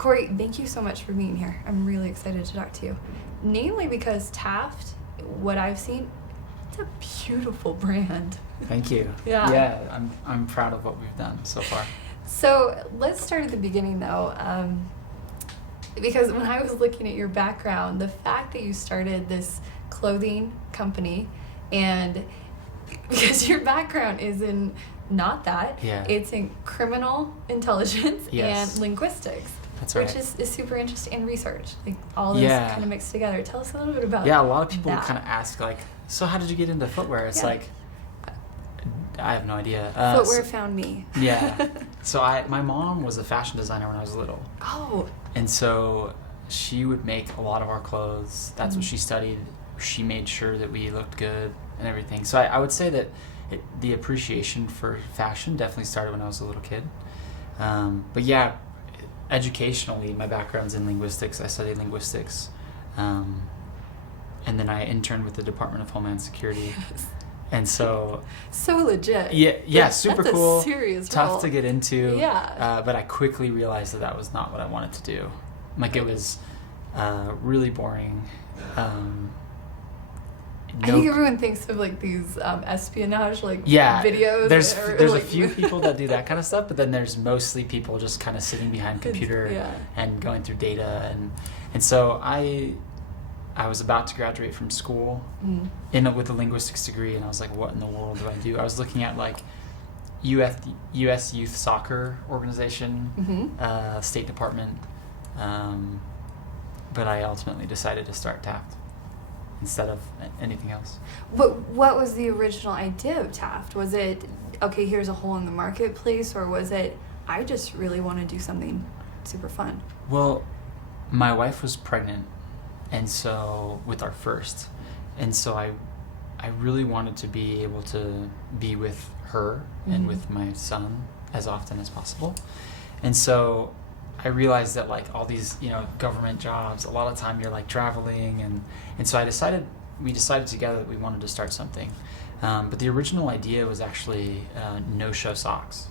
Kory, thank you so much for being here. I'm really excited to talk to you. Namely because Taft, what I've seen, it's a beautiful brand. Thank you. Yeah. I'm proud of what we've done so far. So let's start at the beginning though. Because when I was looking at your background, the fact that you started this clothing company, and because your background is in not that, it's in criminal intelligence and linguistics. That's right. Which is super interesting, and research, like all this kind of mixed together. Tell us a little bit about a lot of people that. kind of ask, like, so how did you get into footwear? It's like, I have no idea. Footwear found me. So my mom was a fashion designer when I was little. Oh. And so she would make a lot of our clothes. That's what she studied. She made sure that we looked good and everything. So I would say that the appreciation for fashion definitely started when I was a little kid. But yeah, educationally, my background's in linguistics. I studied linguistics. And then I interned with the Department of Homeland Security. And so legit. Yeah, super that's cool. A serious tough role. to get into. Yeah. But I quickly realized that was not what I wanted to do. Like, it was really boring. I think everyone thinks of like these espionage videos. There's a few people that do that kind of stuff, but then there's mostly people just kind of sitting behind a computer and going through data, and so I was about to graduate from school with a linguistics degree, and I was like, what in the world do I do? I was looking at like U.S. Youth Soccer Organization, State Department, but I ultimately decided to start Taft instead of anything else. What was the original idea of Taft? Was it, okay, here's a hole in the marketplace, or was it, I just really want to do something super fun? Well, my wife was pregnant, and so with our first, and so I really wanted to be able to be with her and with my son as often as possible. And so I realized that like all these, government jobs, a lot of time you're like traveling, and so we decided together that we wanted to start something. But the original idea was actually no-show socks.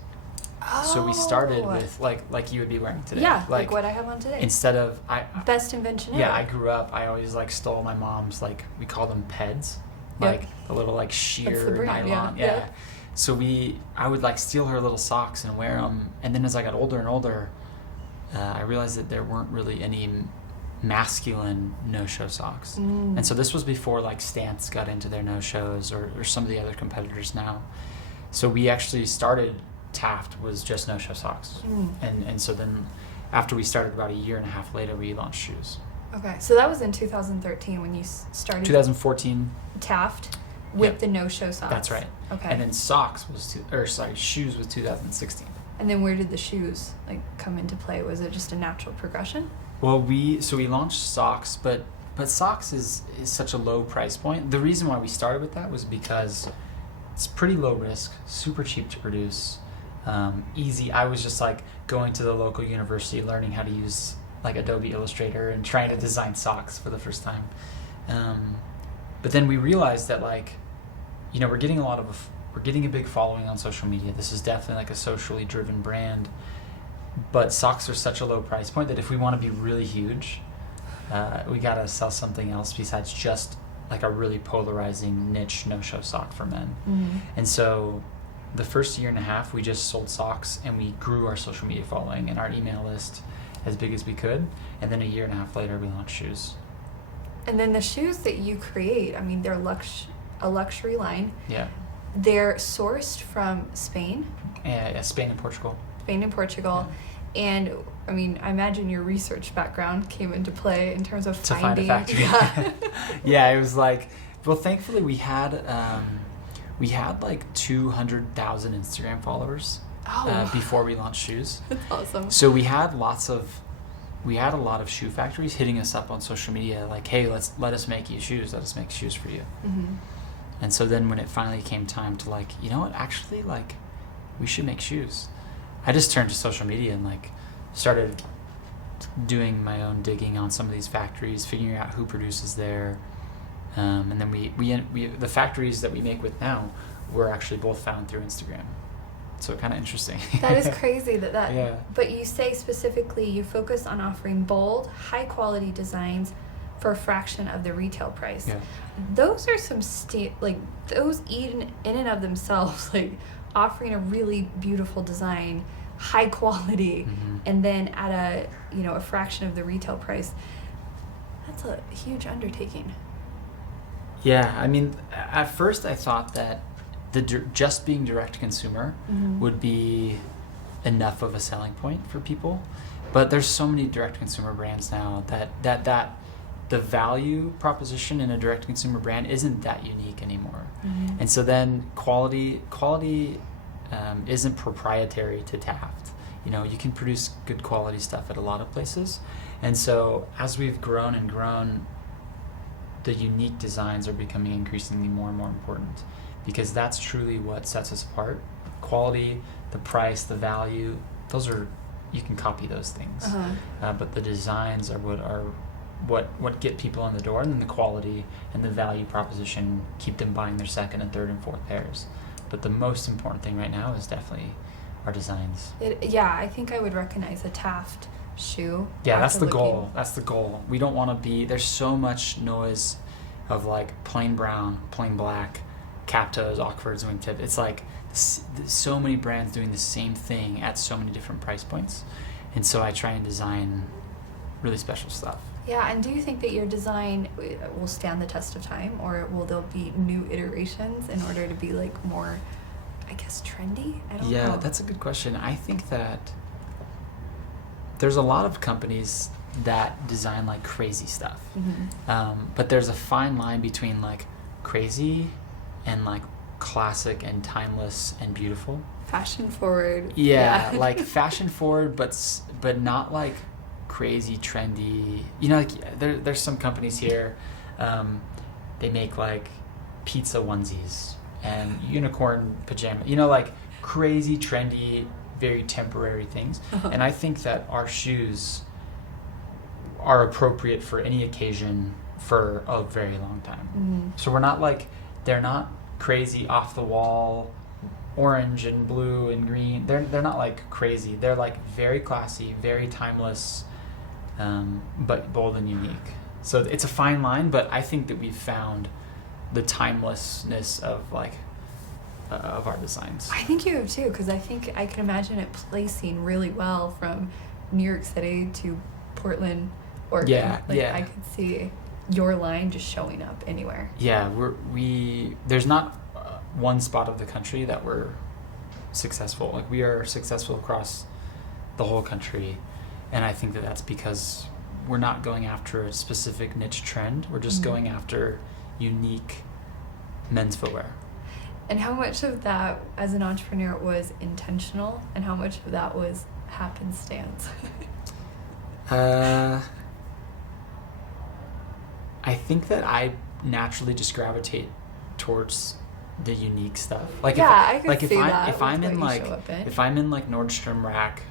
Oh. So we started with like you would be wearing today. Yeah, like what I have on today. Instead of best invention ever. Yeah, I grew up, I always like stole my mom's, like, we call them peds, like the little like sheer nylon. Yeah. So I would like steal her little socks and wear them, and then as I got older and older, I realized that there weren't really any masculine no-show socks. And so this was before like Stance got into their no-shows or some of the other competitors now. So we actually started, Taft was just no-show socks. And so then after we started, about a year and a half later, we launched shoes. Okay, so that was in 2013 when you started 2014 Taft with the no-show socks. That's right. Okay. And then shoes was 2016. And then where did the shoes come into play? Was it just a natural progression? Well, we launched socks, but socks is such a low price point. The reason why we started with that was because it's pretty low risk, super cheap to produce, easy. I was just like going to the local university, learning how to use like Adobe Illustrator and trying to design socks for the first time. But then we realized that we're getting a big following on social media. This is definitely like a socially driven brand, but socks are such a low price point that if we want to be really huge, we gotta sell something else besides just like a really polarizing niche no-show sock for men. And so the first year and a half, we just sold socks, and we grew our social media following and our email list as big as we could. And then a year and a half later, we launched shoes. And then the shoes that you create, I mean, they're a luxury line. Yeah. They're sourced from Spain. Yeah, Spain and Portugal. Yeah. And I mean, I imagine your research background came into play in terms of finding. To find a factory. Yeah. Yeah, it was like, well, thankfully we had like 200,000 Instagram followers before we launched shoes. That's awesome. So we had a lot of shoe factories hitting us up on social media, like, hey, let us make you shoes. Let us make shoes for you. And so then when it finally came time to actually we should make shoes, I just turned to social media and started doing my own digging on some of these factories, figuring out who produces there. And then we the factories that we make with now were actually both found through Instagram. So kind of interesting. That is crazy that Yeah. But you say specifically you focus on offering bold, high quality designs for a fraction of the retail price. Yeah. Those are some those in and of themselves, like offering a really beautiful design, high quality, and then at a fraction of the retail price. That's a huge undertaking. Yeah, I mean, at first I thought that just being direct to consumer would be enough of a selling point for people, but there's so many direct to consumer brands now that the value proposition in a direct to consumer brand isn't that unique anymore. And so then quality isn't proprietary to Taft. You can produce good quality stuff at a lot of places, and so as we've grown and grown, the unique designs are becoming increasingly more and more important, because that's truly what sets us apart. Quality, the price, the value, you can copy those things. But the designs are what get people in the door, and then the quality and the value proposition keep them buying their second and third and fourth pairs. But the most important thing right now is definitely our designs. I think I would recognize a Taft shoe. Yeah, that's the goal. That's the goal. We don't want to be, there's so much noise of like plain brown, plain black, cap toes, Oxfords, wingtip. It's like so many brands doing the same thing at so many different price points. And so I try and design really special stuff. Yeah, and do you think that your design will stand the test of time, or will there be new iterations in order to be like more, I guess, trendy? I don't know. Yeah, that's a good question. I think that there's a lot of companies that design like crazy stuff. But there's a fine line between like crazy and like classic and timeless and beautiful. Fashion forward. Yeah, like fashion forward, but not like crazy trendy. Like there's some companies here, they make like pizza onesies and unicorn pajama, like crazy trendy, very temporary things. And I think that our shoes are appropriate for any occasion for a very long time. So they're not crazy off the wall orange and blue and green. They're not like crazy. They're like very classy, very timeless, but bold and unique. So it's a fine line, but I think that we've found the timelessness of of our designs. I think you have too, because I think I can imagine it placing really well from New York City to Portland, Oregon. Yeah. I could see your line just showing up anywhere. Yeah, there's not one spot of the country that we're successful. Like we are successful across the whole country, and I think that that's because we're not going after a specific niche trend. We're just going after unique men's footwear. And how much of that, as an entrepreneur, was intentional, and how much of that was happenstance? I think that I naturally just gravitate towards the unique stuff. Like I could if see I that. if I'm in like Nordstrom Rack,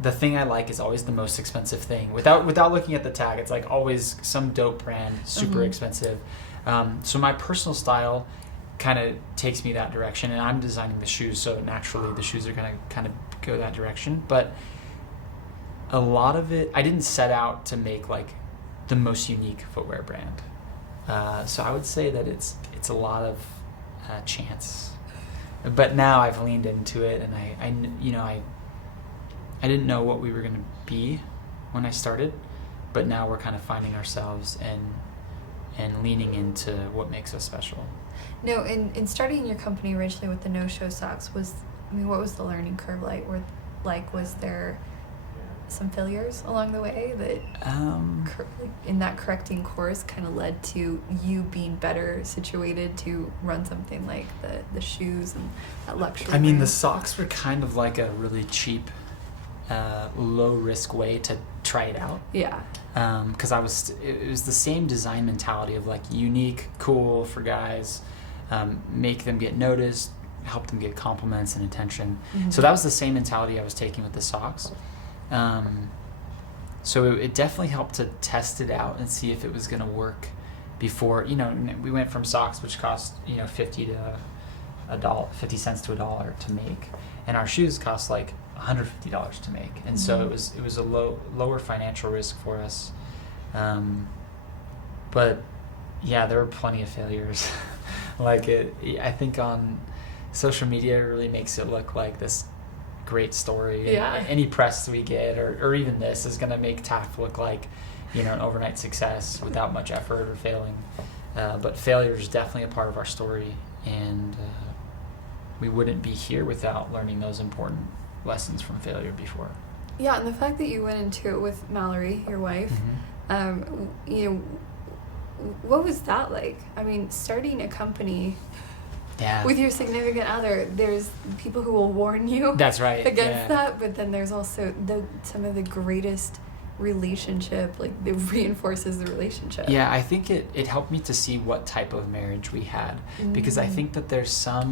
the thing I like is always the most expensive thing. Without looking at the tag, it's like always some dope brand, super expensive. So my personal style kind of takes me that direction, and I'm designing the shoes, so naturally the shoes are going to kind of go that direction. But a lot of it, I didn't set out to make like the most unique footwear brand. So I would say that it's a lot of chance. But now I've leaned into it, and I didn't know what we were going to be when I started, but now we're kind of finding ourselves and leaning into what makes us special. No, in starting your company originally with the no-show socks, what was the learning curve like? Was there some failures along the way that in that correcting course kind of led to you being better situated to run something like the shoes and that luxury? I mean, brand? the socks were kind of like a really cheap, low risk way to try it out. Yeah. Because it was the same design mentality of like unique, cool for guys, make them get noticed, help them get compliments and attention. So that was the same mentality I was taking with the socks. So it definitely helped to test it out and see if it was going to work before, we went from socks, which cost, $50 to $50 cents to $1 to make, and our shoes cost like $150 to make, and so it was a lower financial risk for us, but yeah, there were plenty of failures. I think on social media it really makes it look like this great story. Yeah. Any press we get, or even this, is going to make Taft look like, an overnight success without much effort or failing. But failure is definitely a part of our story, and we wouldn't be here without learning those important lessons from failure before. Yeah, and the fact that you went into it with Mallory, your wife, what was that like? I mean, starting a company with your significant other, there's people who will warn you That's right. against that, but then there's also some of the greatest relationship, like it reinforces the relationship. Yeah, I think it helped me to see what type of marriage we had, because I think that there's a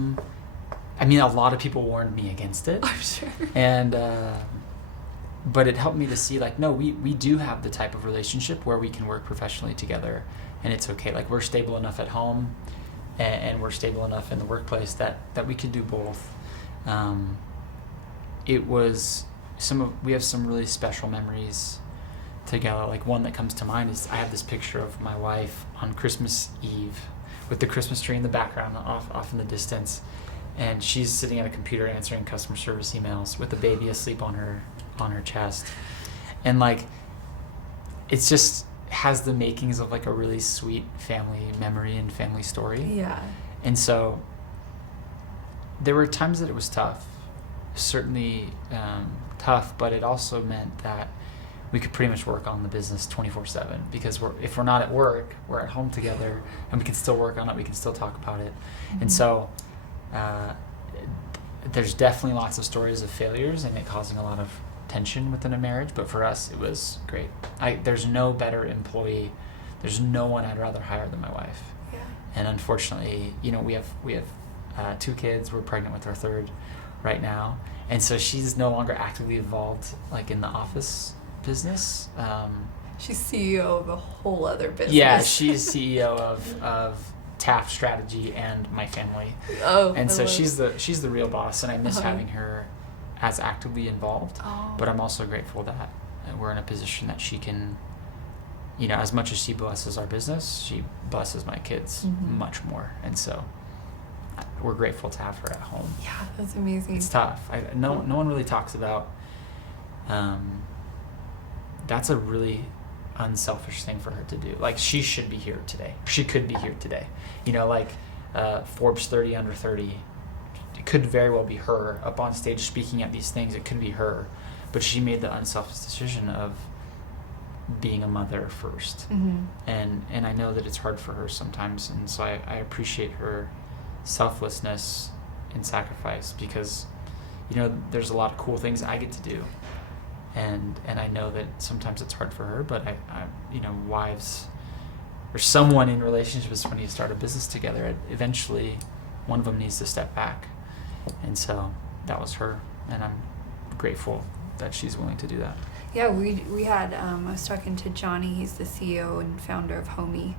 lot of people warned me against it. I'm sure. And but it helped me to see, like, no, we do have the type of relationship where we can work professionally together, and it's okay. Like, we're stable enough at home, and we're stable enough in the workplace that we could do both. We have some really special memories together. Like, one that comes to mind is I have this picture of my wife on Christmas Eve with the Christmas tree in the background off in the distance, and she's sitting at a computer answering customer service emails with a baby asleep on her chest, and like, it's just has the makings of like a really sweet family memory and family story. Yeah. And so there were times that it was tough, certainly tough, but it also meant that we could pretty much work on the business 24/7, because if we're not at work, we're at home together, and we can still work on it, we can still talk about it. And so there's definitely lots of stories of failures and it causing a lot of tension within a marriage, but for us it was great. There's no better employee, there's no one I'd rather hire than my wife. Yeah. And unfortunately, we have 2 kids. We're pregnant with our 3rd right now, and so she's no longer actively involved like in the office business. She's CEO of a whole other business. Yeah, she's CEO of Taft Strategy and my family. Oh, and so she's the real boss, and I miss having her as actively involved. Oh. But I'm also grateful that we're in a position that she can, as much as she blesses our business, she blesses my kids much more, and so we're grateful to have her at home. Yeah, that's amazing. It's tough. No one really talks about. That's a really unselfish thing for her to do. Like, she should be here today. She could be here today. Forbes 30 under 30. It could very well be her up on stage speaking at these things. It could be her, but she made the unselfish decision of being a mother first. And I know that it's hard for her sometimes, and so I appreciate her selflessness and sacrifice, because there's a lot of cool things I get to do, and I know that sometimes it's hard for her, but I wives or someone in relationships, when you start a business together, eventually one of them needs to step back, and so that was her, and I'm grateful that she's willing to do that. Yeah, we had, I was talking to Johnny, he's the CEO and founder of Homey,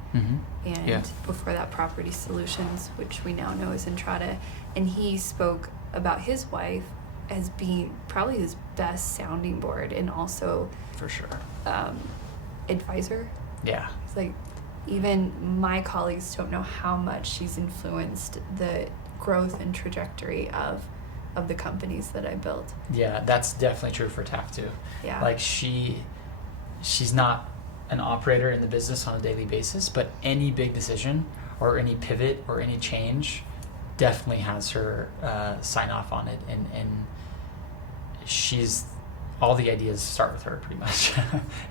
and before that Property Solutions, which we now know as Entrada, and he spoke about his wife as being probably his best sounding board, and also for sure advisor. Yeah. It's like, even my colleagues don't know how much she's influenced the growth and trajectory of the companies that I built. Yeah, that's definitely true for Taft too. Yeah. Like, she's not an operator in the business on a daily basis, but any big decision or any pivot or any change definitely has her sign off on it, and she's, all the ideas start with her pretty much.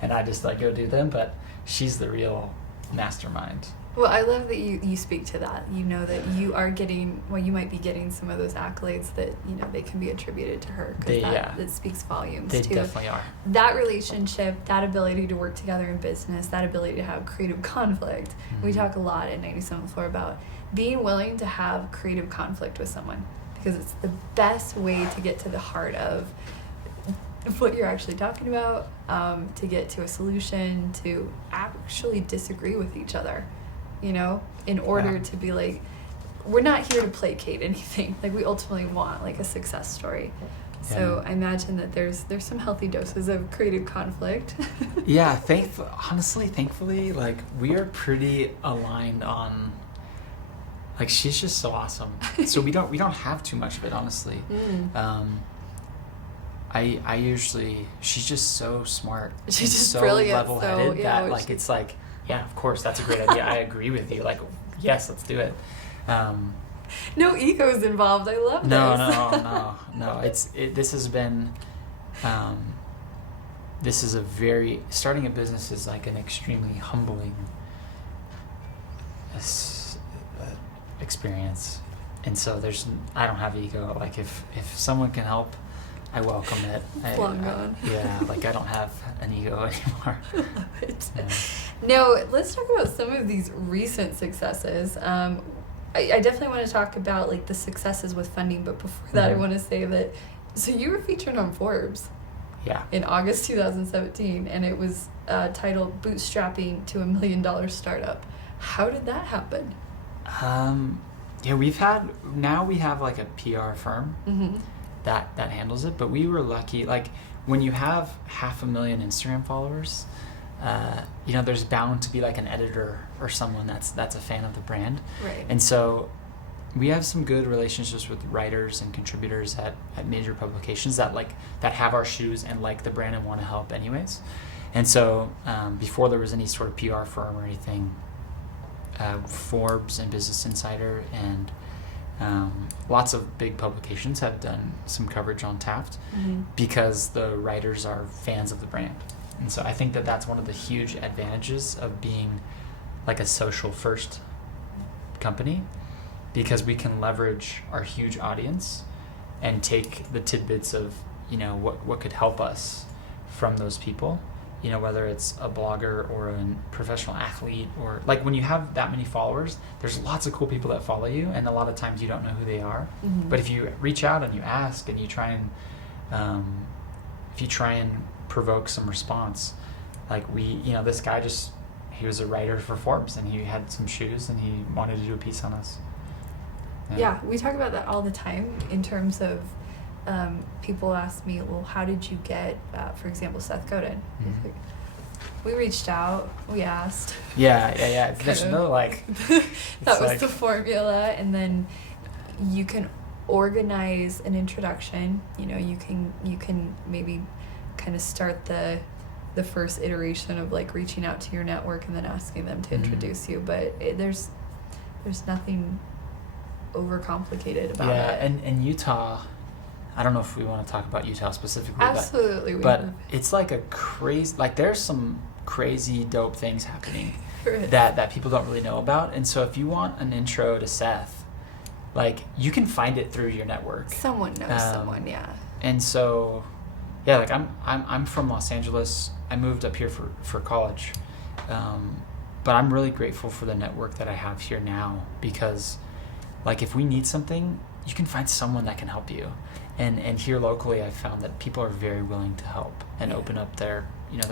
And I just go do them, but she's the real mastermind. Well, I love that you speak to that. You know that you are getting, you might be getting some of those accolades that, they can be attributed to her, because that speaks volumes they too. Definitely are. That relationship, that ability to work together in business, that ability to have creative conflict. We talk a lot at 97 Floor about being willing to have creative conflict with someone, because it's the best way to get to the heart of what you're actually talking about, to get to a solution, to actually disagree with each other, in order to be like, we're not here to placate anything. Like, we ultimately want like a success story. So I imagine that there's some healthy doses of creative conflict. Yeah, thankfully, like, we are pretty aligned on, like, she's just so awesome. So we don't have too much of it, honestly. I usually, she's just so smart. She's just so brilliant. level-headed So, that, like, it's like, yeah, of course, that's a great idea. I agree with you. Like, yes, let's do it. No egos involved. I love this. No. This has been, this is starting a business is like an extremely humbling experience. And so I don't have ego. Like, if someone can help, I welcome it. Long gone. Yeah, like, I don't have an ego anymore. Love it. Yeah. Now, let's talk about some of these recent successes. I definitely want to talk about like the successes with funding, but before that, I want to say that, so you were featured on Forbes. Yeah. In August 2017, and it was titled "Bootstrapping to $1 Million Startup." How did that happen? Yeah, we have like a PR firm that handles it, but we were lucky. Like, when you have 500,000 Instagram followers, there's bound to be like an editor or someone that's a fan of the brand. Right. And so we have some good relationships with writers and contributors at major publications that have our shoes and like the brand and want to help anyways. And so before there was any sort of PR firm or anything, Forbes and Business Insider and lots of big publications have done some coverage on Taft because the writers are fans of the brand. And so I think that that's one of the huge advantages of being like a social first company, because we can leverage our huge audience and take the tidbits of, what could help us from those people, whether it's a blogger or a professional athlete, or like, when you have that many followers, there's lots of cool people that follow you, and a lot of times you don't know who they are. But if you reach out and you ask and you try and provoke some response, like this guy he was a writer for Forbes and he had some shoes and he wanted to do a piece on us. Yeah, we talk about that all the time in terms of people ask me, well, how did you get, for example, Seth Godin? We reached out, we asked. Yeah. There's no like. That was the formula, and then you can organize an introduction. You can maybe kind of start the first iteration of like reaching out to your network and then asking them to introduce you, but there's nothing overcomplicated about it. And Utah, I don't know if we want to talk about Utah specifically. Absolutely, but it's like there's some crazy dope things happening right. that people don't really know about. And so if you want an intro to Seth, like, you can find it through your network. Someone knows someone, yeah. And so, yeah, like, I'm from Los Angeles. I moved up here for college, but I'm really grateful for the network that I have here now, because, like, if we need something, you can find someone that can help you. And here locally, I've found that people are very willing to help and open up their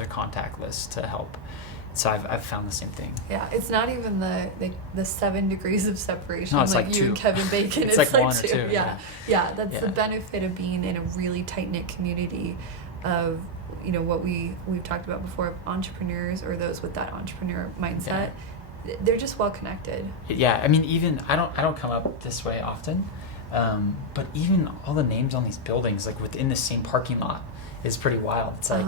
contact list to help. So I've found the same thing. Yeah, it's not even the 7 degrees of separation. No, it's like you 2. and Kevin Bacon. It's like 1 or 2. 2. Yeah. That's the benefit of being in a really tight knit community of what we've talked about before, of entrepreneurs or those with that entrepreneur mindset. Yeah. They're just well connected. Yeah, I mean, even I don't come up this way often, but even all the names on these buildings, like within the same parking lot, is pretty wild. It's like.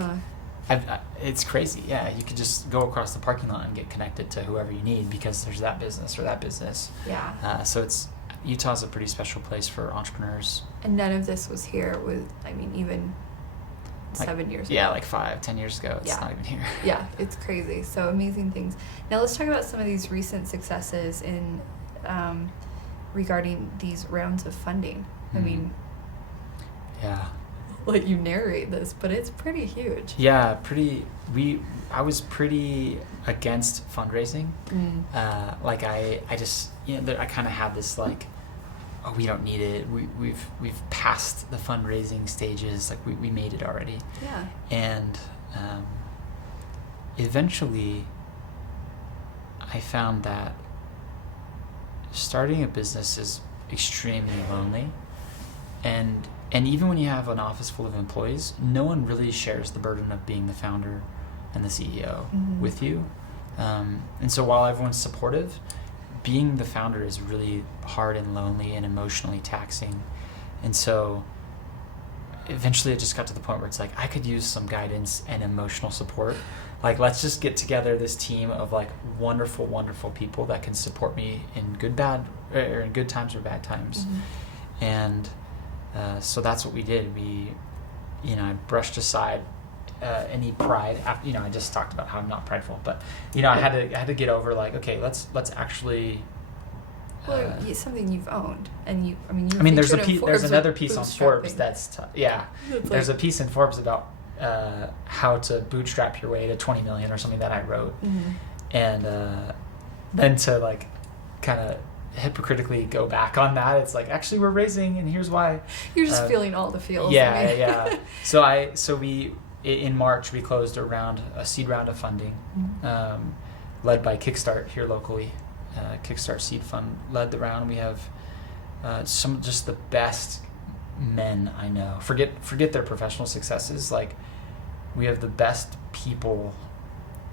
It's crazy. Yeah, you could just go across the parking lot and get connected to whoever you need because there's that business or that business. Yeah. So Utah's a pretty special place for entrepreneurs. And none of this was here even 7 years ago. Yeah, like 5-10 years ago. It's not even here. Yeah, it's crazy. So amazing things. Now let's talk about some of these recent successes in regarding these rounds of funding. I mean. Yeah. Let you narrate this, but it's pretty huge. Yeah, I was pretty against fundraising. Like I just I kind of had this like, oh, we don't need it. We've passed the fundraising stages. Like we made it already. Yeah. And eventually, I found that starting a business is extremely lonely, and even when you have an office full of employees, no one really shares the burden of being the founder and the CEO with you. And so while everyone's supportive, being the founder is really hard and lonely and emotionally taxing. And so eventually it just got to the point where it's like, I could use some guidance and emotional support. Like, let's just get together this team of like wonderful, wonderful people that can support me in good times or bad times. And so that's what we did. I brushed aside any pride. I just talked about how I'm not prideful, but I had to get over like, okay, let's actually. It's something you've owned, and there's another piece on Forbes that's there's like, a piece in Forbes about how to bootstrap your way to 20 million or something that I wrote, and then to like kind of hypocritically go back on that, it's like, actually we're raising, and here's why. You're just feeling all the feels. Yeah. So we in March we closed a seed round of funding, led by Kickstart here locally. Kickstart seed fund led the round. We have some just the best men I know. Forget their professional successes. Like, we have the best people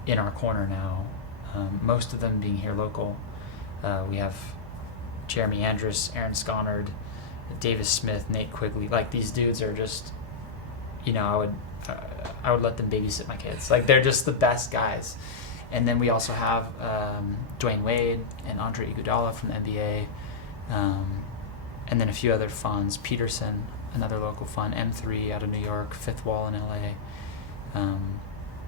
in our corner now. Most of them being here local. We have Jeremy Andrus, Aaron Sconard, Davis Smith, Nate Quigley. Like, these dudes are just, I would let them babysit my kids. Like, they're just the best guys. And then we also have Dwayne Wade and Andre Iguodala from the NBA, and then a few other funds. Peterson, another local fund, M3 out of New York, Fifth Wall in LA.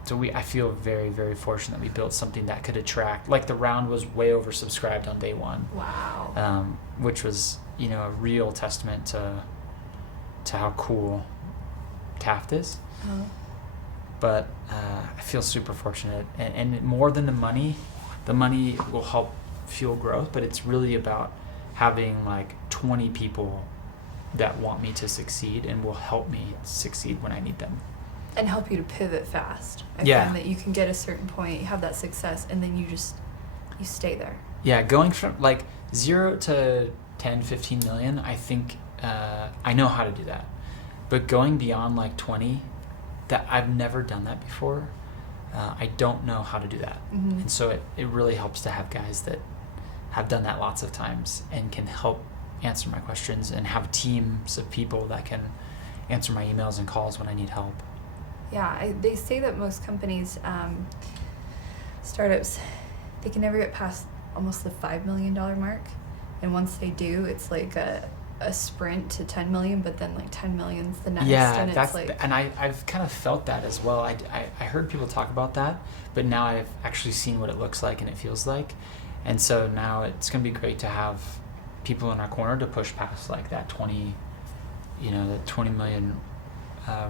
So I feel very, very fortunate that we built something that could attract. Like, the round was way oversubscribed on day one. Wow. Which was a real testament to how cool Taft is. But I feel super fortunate, and more than the money will help fuel growth, but it's really about having like 20 people that want me to succeed and will help me succeed when I need them. And help you to pivot fast. I find that you can get a certain point, you have that success, and then you stay there. Yeah, going from like 0 to 10, 15 million, I think I know how to do that. But going beyond like 20, that I've never done that before. I don't know how to do that. And so it really helps to have guys that have done that lots of times and can help answer my questions, and have teams of people that can answer my emails and calls when I need help. Yeah, they say that most companies, startups, they can never get past almost the $5 million mark. And once they do, it's like a sprint to 10 million, but then like 10 million's the next. And it's like, and I've kind of felt that as well. I heard people talk about that, but now I've actually seen what it looks like and it feels like. And so now it's going to be great to have people in our corner to push past like that 20 million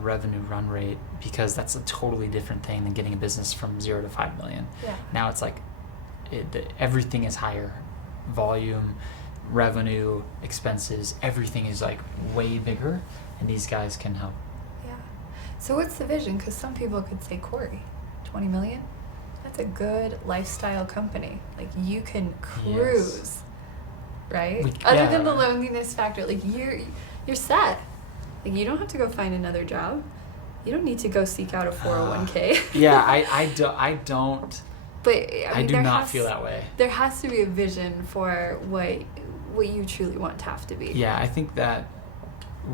revenue run rate, because that's a totally different thing than getting a business from 0 to 5 million. Now it's like everything is higher volume, revenue, expenses, everything is like way bigger, and these guys can help. So what's the vision? Because some people could say, Kory, 20 million, that's a good lifestyle company. Like, you can cruise, right? Other than the loneliness factor, like you're set. Like, you don't have to go find another job. You don't need to go seek out a 401k. I don't. But I do not feel that way. There has to be a vision for what you truly want Taft to be. Yeah, I think that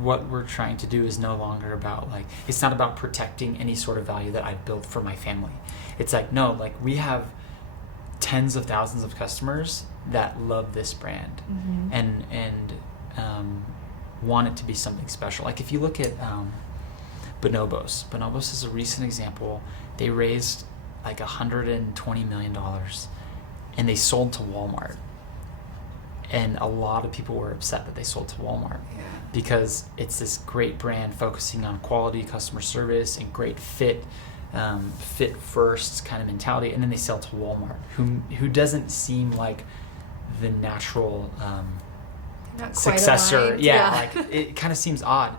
what we're trying to do is no longer about like, it's not about protecting any sort of value that I've built for my family. It's like, no, like, we have tens of thousands of customers that love this brand and want it to be something special. Like, if you look at Bonobos is a recent example. They raised like $120 million, and they sold to Walmart. And a lot of people were upset that they sold to Walmart because it's this great brand focusing on quality customer service and great fit first kind of mentality, and then they sell to Walmart, who doesn't seem like the natural successor. Like, it kind of seems odd.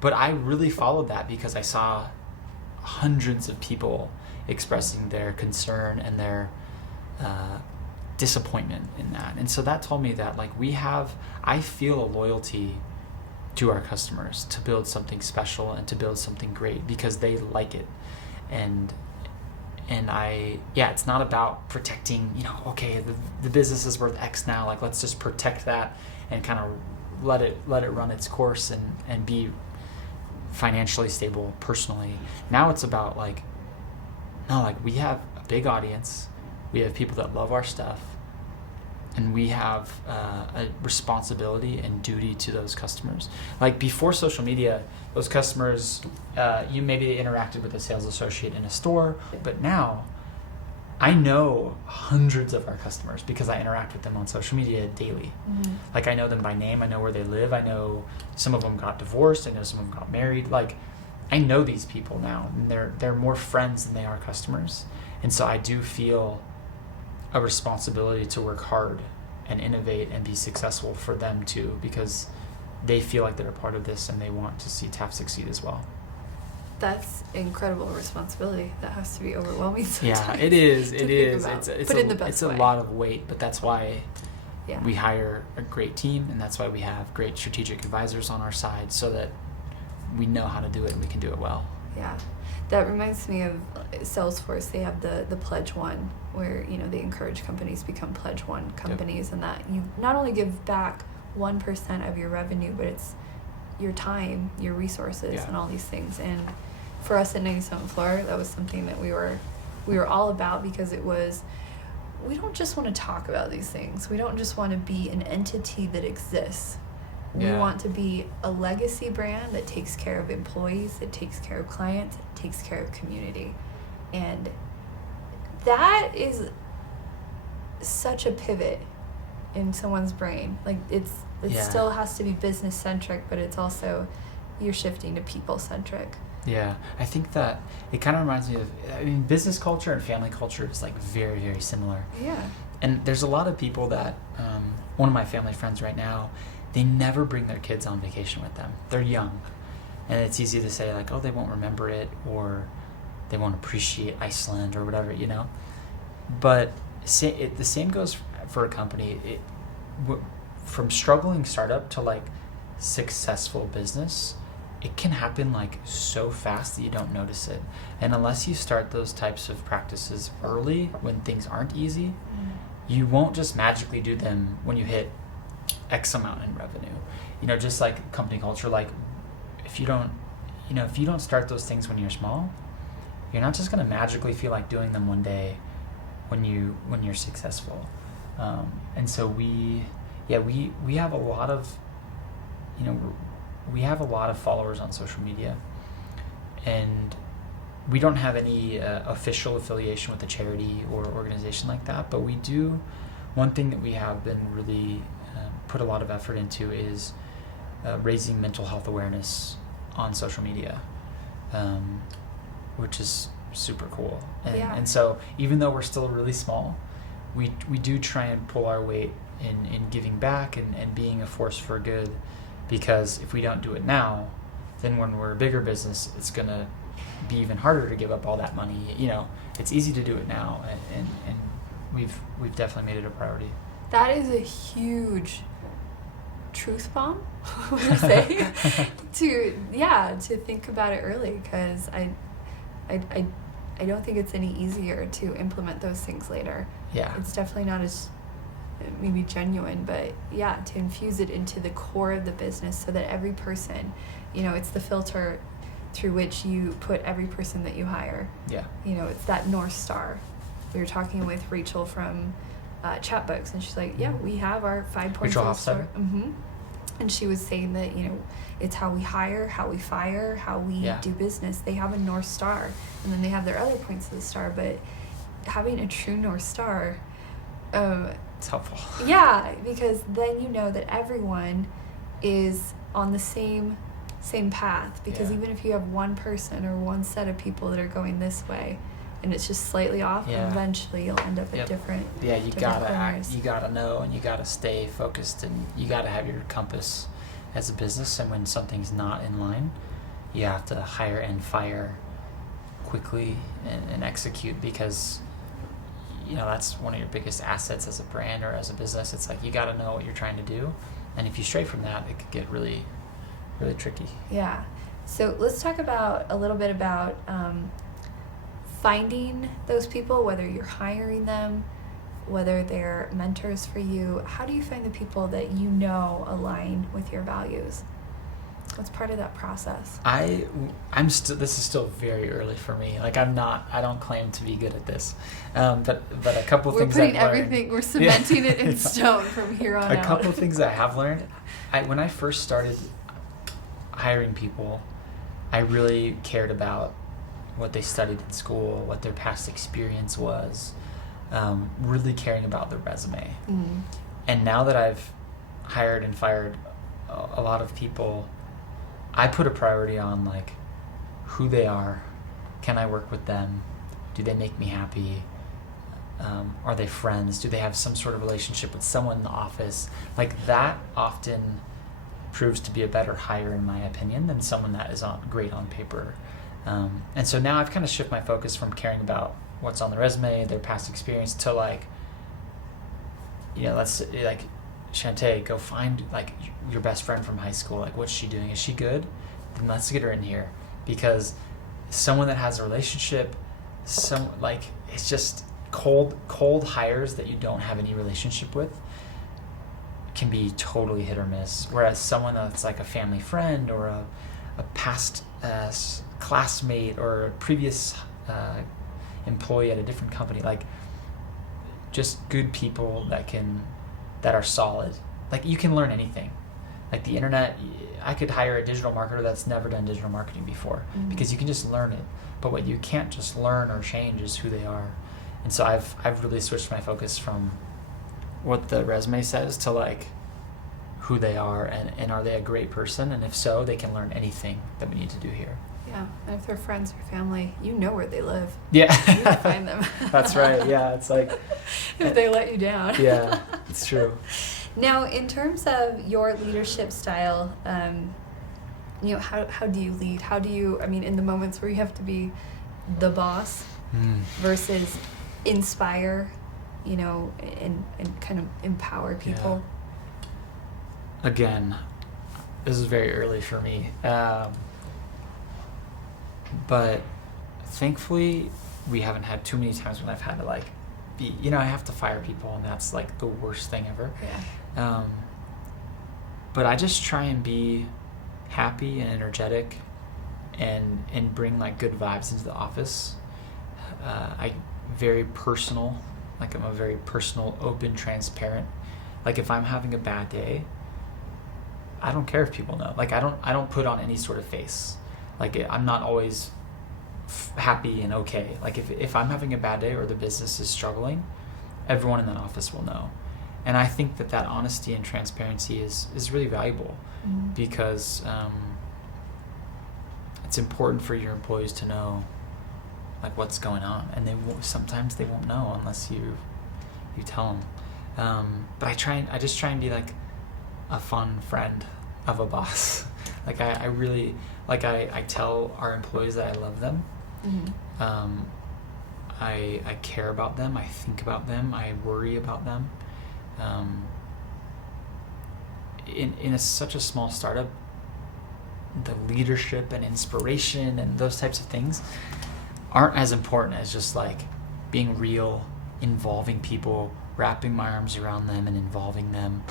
But I really followed that because I saw hundreds of people expressing their concern and their disappointment in that. And so that told me that like I feel a loyalty to our customers to build something special and to build something great because they like it. And it's not about protecting, okay, the business is worth X now, like let's just protect that and kind of let it run its course and be financially stable personally. Now it's about we have a big audience, we have people that love our stuff, and we have a responsibility and duty to those customers. Like before social media, those customers, maybe they interacted with a sales associate in a store, but now I know hundreds of our customers because I interact with them on social media daily. Mm-hmm. Like I know them by name, I know where they live, I know some of them got divorced, I know some of them got married. Like I know these people now, and they're more friends than they are customers. And so I do feel a responsibility to work hard and innovate and be successful for them too, because they feel like they're a part of this and they want to see Taft succeed as well. That's incredible responsibility. That has to be overwhelming sometimes. Yeah, it is. It's a lot of weight, but that's why we hire a great team, and that's why we have great strategic advisors on our side so that we know how to do it and we can do it well. Yeah. That reminds me of Salesforce. They have the Pledge One, where they encourage companies to become Pledge One companies, and that you not only give back 1% of your revenue, but it's your time, your resources, and all these things. And for us at 97 Floor, that was something that we were all about, because it was, we don't just want to talk about these things. We don't just want to be an entity that exists. We want to be a legacy brand that takes care of employees, that takes care of clients, that takes care of community. And that is such a pivot in someone's brain. Like it still has to be business centric, but it's also, you're shifting to people centric. Yeah, I think that it kind of reminds me of, business culture and family culture is like very, very similar. Yeah. And there's a lot of people that, one of my family friends right now, they never bring their kids on vacation with them. They're young. And it's easy to say like, oh, they won't remember it, or they won't appreciate Iceland or whatever, But the same goes for a company. From struggling startup to like successful business, it can happen like so fast that you don't notice it. And unless you start those types of practices early when things aren't easy, you won't just magically do them when you hit X amount in revenue. Just like company culture, like if you don't start those things when you're small, you're not just going to magically feel like doing them one day when you're successful. And so we have a lot of followers on social media, and we don't have any official affiliation with a charity or organization like that, but we do. One thing that we have been really put a lot of effort into is raising mental health awareness on social media, which is super cool. And so even though we're still really small, we do try and pull our weight in giving back and being a force for good, because if we don't do it now, then when we're a bigger business, it's going to be even harder to give up all that money. It's easy to do it now, and we've definitely made it a priority. That is a huge truth bomb, would I say, to think about it early, because I don't think it's any easier to implement those things later. Yeah. It's definitely not as maybe genuine, but to infuse it into the core of the business so that every person, it's the filter through which you put every person that you hire. Yeah. It's that North Star. We were talking with Rachel from Chatbooks, and she's like, we have our 5 points of the store. Mm-hmm. And she was saying that, it's how we hire, how we fire, how we do business. They have a North Star, and then they have their other points of the star, but having a true North Star, it's helpful. Yeah, because then you know that everyone is on the same path, because even if you have one person or one set of people that are going this way, and it's just slightly off, eventually you'll end up at different. Yeah, you gotta act, you gotta know, and you gotta stay focused, and you gotta have your compass as a business. And when something's not in line, you have to hire and fire quickly and execute, because that's one of your biggest assets as a brand or as a business. It's like you got to know what you're trying to do, and if you stray from that, it could get really, really tricky. Yeah. So let's talk a little bit about finding those people, whether you're hiring them, whether they're mentors for you. How do you find the people that align with your values? What's part of that process? This is still very early for me. Like I don't claim to be good at this. But a couple of things I've learned. We're cementing it in stone from here on out. A couple of things I have learned. When I first started hiring people, I really cared about what they studied in school, what their past experience was, really caring about their resume. Mm-hmm. And now that I've hired and fired a lot of people, I put a priority on like who they are. Can I work with them? Do they make me happy? Are they friends? Do they have some sort of relationship with someone in the office? Like that often proves to be a better hire in my opinion than someone that is great on paper. And so now I've kind of shifted my focus from caring about what's on the resume, their past experience, to like, let's like, Shante, go find like your best friend from high school. Like, what's she doing? Is she good? Then let's get her in here, because someone that has a relationship, it's just cold hires that you don't have any relationship with can be totally hit or miss. Whereas someone that's like a family friend or a past classmate or a previous employee at a different company, like just good people that are solid. Like you can learn anything. Like the internet, I could hire a digital marketer that's never done digital marketing before, mm-hmm. because you can just learn it. But what you can't just learn or change is who they are. And so I've really switched my focus from what the resume says to like who they are, and are they a great person, and if so, they can learn anything that we need to do here. Yeah, and if they're friends or family, you know where they live. Yeah. You can find them. That's right. Yeah, it's like if they let you down. Yeah, it's true. Now, in terms of your leadership style, how do you lead? How do you, in the moments where you have to be the boss versus inspire, and kind of empower people? Yeah. Again, this is very early for me. But thankfully, we haven't had too many times when I've had to like be, I have to fire people, and that's like the worst thing ever. Yeah. But I just try and be happy and energetic and bring like good vibes into the office. I'm very personal. Like I'm a very personal, open, transparent. Like if I'm having a bad day, I don't care if people know. Like I don't put on any sort of face. Like I'm not always happy and okay. Like if I'm having a bad day or the business is struggling, everyone in that office will know. And I think that honesty and transparency is really valuable, because it's important for your employees to know like what's going on, and sometimes they won't know unless you tell them. But I just try and be like a fun friend of a boss. Like I really, like I tell our employees that I love them. Mm-hmm. I care about them. I think about them. I worry about them. In such a small startup, the leadership and inspiration and those types of things aren't as important as just like being real, involving people, wrapping my arms around them and involving them.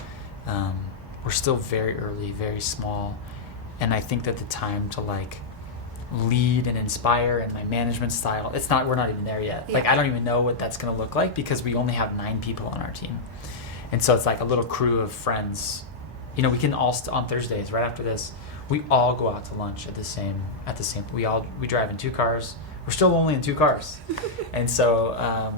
We're still very early, very small, and I think that the time to like lead and inspire and my management style, we're not even there yet. Yeah. Like I don't even know what that's going to look like, because we only have 9 people on our team. And so it's like a little crew of friends. We can all on Thursdays right after this, we all go out to lunch at the same we drive in 2 cars. We're still only in 2 cars. And so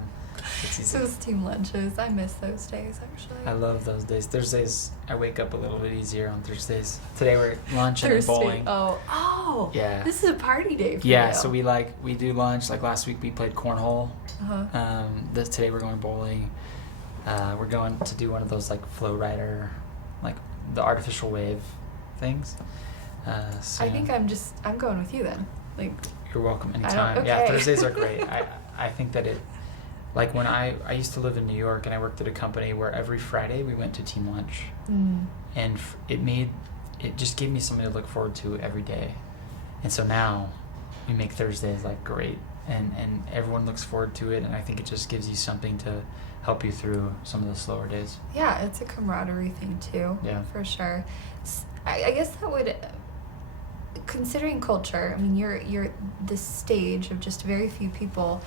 it's easy. Those team lunches, I miss those days actually. I love those days. Thursdays, I wake up a little bit easier on Thursdays. Today we're lunch and then bowling. Oh. Yeah. This is a party day for you. Yeah, so we do lunch. Like last week we played cornhole. Uh-huh. Today we're going bowling. We're going to do one of those like flow rider, like the artificial wave things. So I think I'm going with you then. Like you're welcome anytime. Okay. Yeah, Thursdays are great. I think that Like when I used to live in New York, and I worked at a company where every Friday we went to team lunch, and it just gave me something to look forward to every day. And so now we make Thursdays like great, and everyone looks forward to it, and I think it just gives you something to help you through some of the slower days. Yeah, it's a camaraderie thing too. Yeah. For sure. I guess that would, considering culture, I mean, you're this stage of just very few people.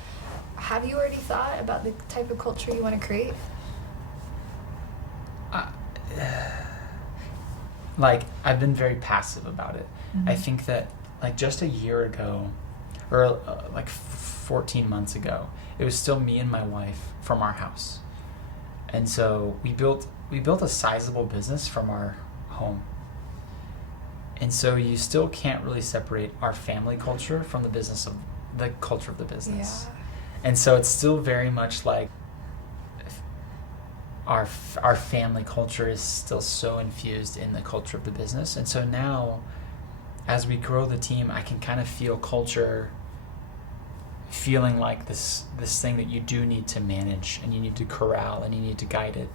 Have you already thought about the type of culture you want to create? Like, I've been very passive about it. Mm-hmm. I think that like just a year ago, or like 14 months ago, it was still me and my wife from our house. And so we built a sizable business from our home. And so you still can't really separate our family culture from the culture of the business. Yeah. And so it's still very much like our family culture is still so infused in the culture of the business. And so now, as we grow the team, I can kind of feel culture feeling like this thing that you do need to manage, and you need to corral, and you need to guide it.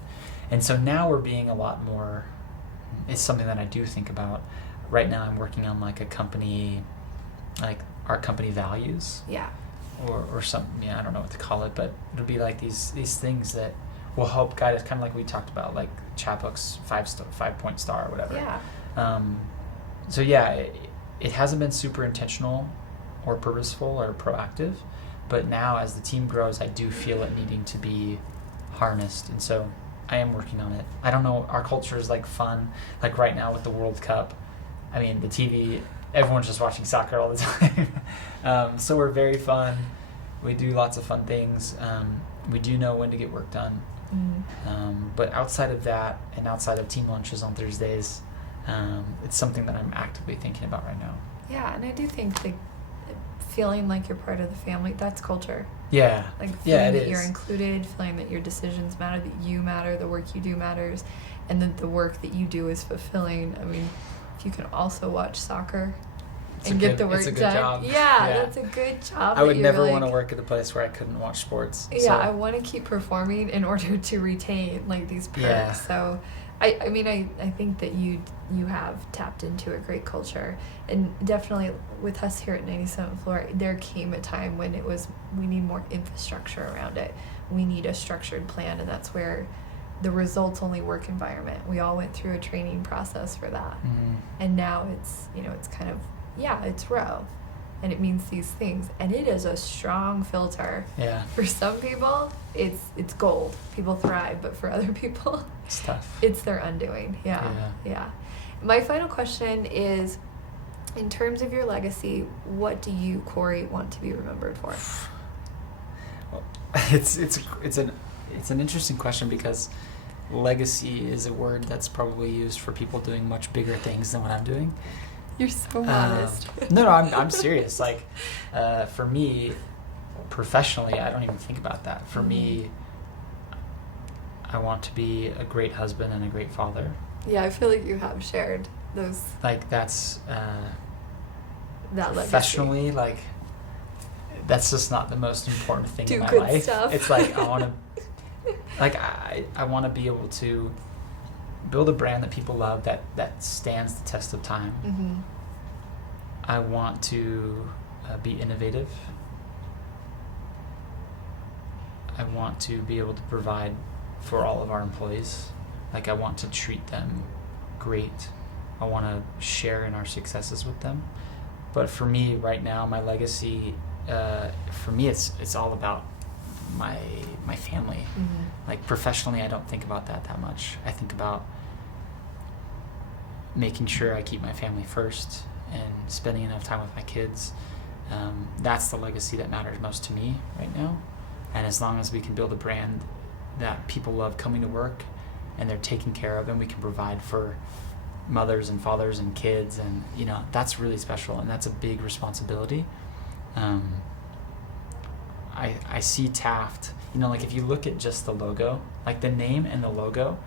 And so now we're being a lot more, it's something that I do think about. Right now I'm working on like a company, like our company values. Yeah. Or something, I don't know what to call it, but it'll be like these things that will help guide us, kind of like we talked about, like Chapbook's 5-point star or whatever. Yeah. So yeah, it hasn't been super intentional or purposeful or proactive, but now as the team grows, I do feel it needing to be harnessed, and so I am working on it. I don't know, our culture is like fun, like right now with the World Cup. I mean, the TV, everyone's just watching soccer all the time. So we're very fun. We do lots of fun things. We do know when to get work done. But outside of that, and outside of team lunches on Thursdays, it's something that I'm actively thinking about right now. Yeah, and I do think like feeling like you're part of the family, that's culture. Yeah. Like feeling yeah, that is. You're included, feeling that your decisions matter, that you matter, the work you do matters, and that the work that you do is fulfilling. I mean, if you can also watch soccer and get the work it's a good done. job. Yeah, that's a good job. I would never want to work at a place where I couldn't watch sports. Yeah, so. I want to keep performing in order to retain like these perks. Yeah. So I mean I think that you have tapped into a great culture, and definitely with us here at 97th Floor, there came a time when it was, we need more infrastructure around it. We need a structured plan, and that's where the results only work environment. We all went through a training process for that. Mm-hmm. And now it's, it's kind of, it's row, and it means these things, and it is a strong filter. Yeah. For some people, it's gold. People thrive, but for other people, it's tough. It's their undoing. Yeah. My final question is, in terms of your legacy, what do you, Kory, want to be remembered for? Well, it's an interesting question, because legacy is a word that's probably used for people doing much bigger things than what I'm doing. You're so honest. No, I'm serious. Like, for me, professionally, I don't even think about that. For me, I want to be a great husband and a great father. Yeah, I feel like you have shared those. Like, that's that professionally, like, that's just not the most important thing Do in my good life. stuff. It's like I want to, like I want to be able to build a brand that people love, that stands the test of time. Mm-hmm. I want to be innovative. I want to be able to provide for all of our employees. Like, I want to treat them great. I want to share in our successes with them. But for me right now, my legacy, for me, it's all about my family. Mm-hmm. Like, professionally, I don't think about that much. I think about making sure I keep my family first and spending enough time with my kids. That's the legacy that matters most to me right now. And as long as we can build a brand that people love coming to work, and they're taken care of, and we can provide for mothers and fathers and kids, and that's really special, and that's a big responsibility. I see Taft, like, if you look at just the logo, like the name and the logo,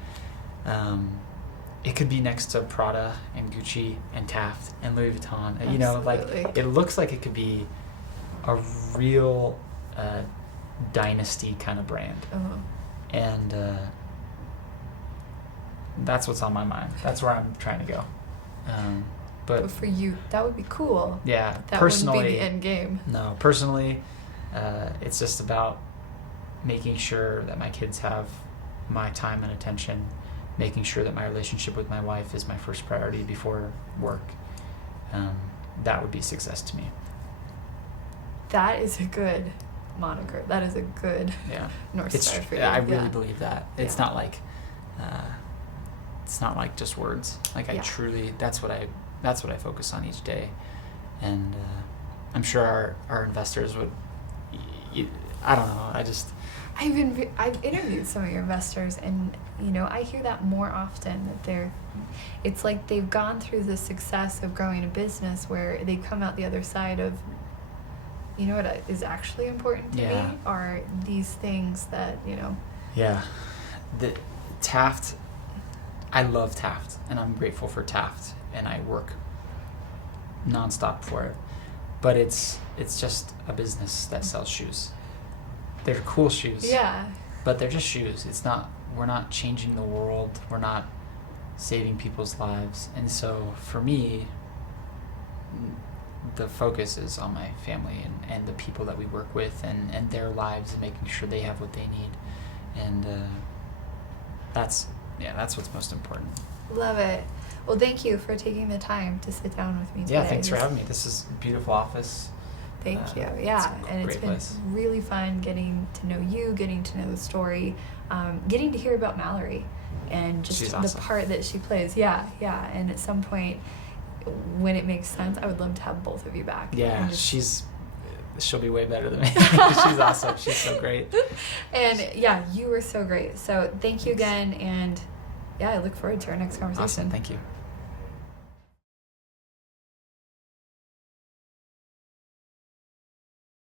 it could be next to Prada and Gucci and Taft and Louis Vuitton. Absolutely. Like, it looks like it could be a real dynasty kind of brand. Uh-huh. And that's what's on my mind. That's where I'm trying to go. But for you, that would be cool. Yeah, But that personally, wouldn't be the end game. No, personally, it's just about making sure that my kids have my time and attention, making sure that my relationship with my wife is my first priority before work. That would be success to me. That is a good moniker. That is a good North Star for you. I really believe that. It's Yeah. not like just words. Like I truly, that's what I focus on each day, and I'm sure our investors would. I don't know. I've interviewed some of your investors, and I hear that more often, that it's like they've gone through the success of growing a business where they come out the other side of, what is actually important to me are these things that Yeah, the Taft. I love Taft, and I'm grateful for Taft, and I work nonstop for it. But it's just a business that sells shoes. They're cool shoes. Yeah. But they're just shoes. We're not changing the world. We're not saving people's lives. And so for me, the focus is on my family and the people that we work with and their lives, and making sure they have what they need. And that's what's most important. Love it. Well, thank you for taking the time to sit down with me today. Yeah, thanks for having me. This is a beautiful office. Thank you. It's Yeah, a and it's great been place. really fun getting to know you, getting to know the story, getting to hear about Mallory and just She's the awesome. part that she plays. Yeah. And at some point, when it makes sense, I would love to have both of you back. Yeah, And she'll be way better than me. She's awesome. She's so great. And yeah, you were so great. So thank you again, and I look forward to our next conversation. Awesome. Thank you.